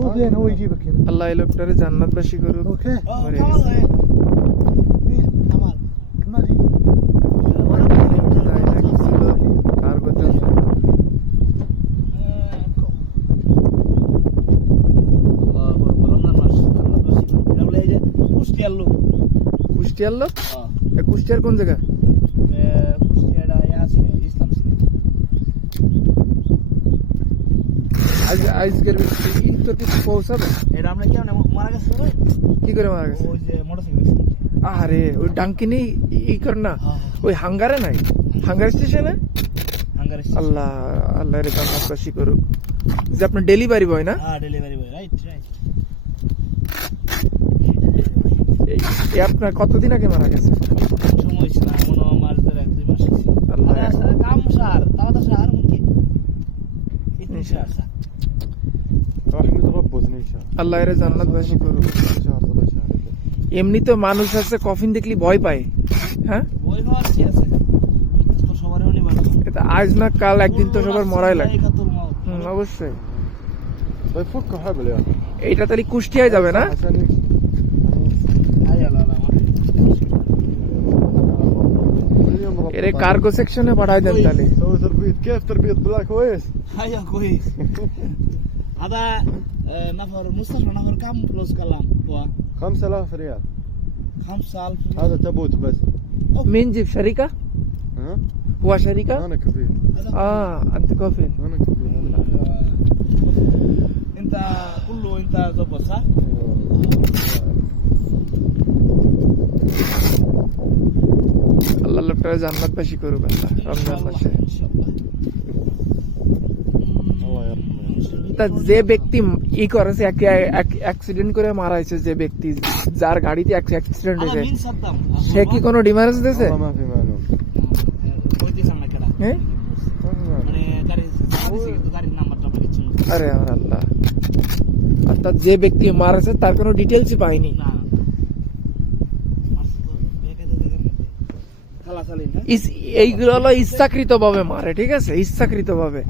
وين هو يجيبك هنا. আল্লাহ এই লোকটারে জান্নাতবাসী করুক। اوكي. মরে كمال গেছে। مين كمال كمان يجي. জানি না কি ছিল, কার কথা। কুষ্টিয়ার লোক কুষ্টিয়ার লোক? এ কুষ্টিয়ার কোন জায়গা? কুষ্টিয়াটা আছে ইসলাম আজকের তোর কিছু পৌঁছাবে? এটা আমরা কেমন মারা গেছে কি করে মারা গেছে? ওই যে মোটরসাইকেল আরে ওই ডাঙ্কিনি ই কর না, ওই হাঙ্গারে নাই, হাঙ্গার স্টেশনে। হাঙ্গার আল্লাহ আল্লাহ রে জান্নাতবাসী করুক। যে আপনার ডেলিভারি বয় না? হ্যাঁ ডেলিভারি বয় রাইট রাইট এই আপনার কতদিন আগে মারা গেছে? সময় ছিল মনে মাস ধরে 1-2 মাস আল্লাহ কাম সার তাও সার মুকি ইতনি সার رحمة ربه ان شاء আল্লাহ রে জান্নাতবাসী করুক। الله. এমনি তো মানুষ আছে কফিন দেখলি ভয় পায়, হ্যাঁ? বই হওয়ার কি আছে তো সবারই অনিবার্য এটা আজ না কাল একদিন তো সবার মরাই লাগে। অবশ্যই। طيب فكوا حبل يا اخي এইটা তাহলে কুষ্টিয়ায় যাবে না? عشان يمشي. اليوم ربط এর কার্গো সেকশনে পাঠাই দেন তাহলে। سوي تربية كيف تربية بلا كويس ايوه كويس هذا نفر مستشفى نفر كم فلوس كلام هو 5000 ريال 5000 هذا تابوت بس مين جيب شركة؟ ها هو شركة؟ انا كفيل انت كفيل. انا كفيل انت كله انت ظبط صح؟ আল্লাহ লোকটারে জান্নাতবাসী করুক আল্লাহ রমজান মাসে। الله يرحمه তা যে ব্যক্তি ই করেছে অ্যাক্সিডেন্ট করে মারা হয়েছে, যে ব্যক্তি যার গাড়িতে অ্যাক্সিডেন্ট هذا হয়েছে, مين صدام؟ সে কি কোনো ডিমারেন্স দিয়েছে? والله ما في معلوم কইতেছ না কেডা হ্যাঁ? মানে গাড়ি সার্ভিসিং তো গাড়ির নাম্বারটা বলে দিচ্ছি আরে আমার আল্লাহ। অর্থাৎ যে ব্যক্তি মারাছে তার কোনো ডিটেলসই পাইনি। না খালাস আলী না এইগুলো হলো ইচ্ছাকৃত ভাবে মারে, ঠিক আছে? ইচ্ছাকৃত ভাবে।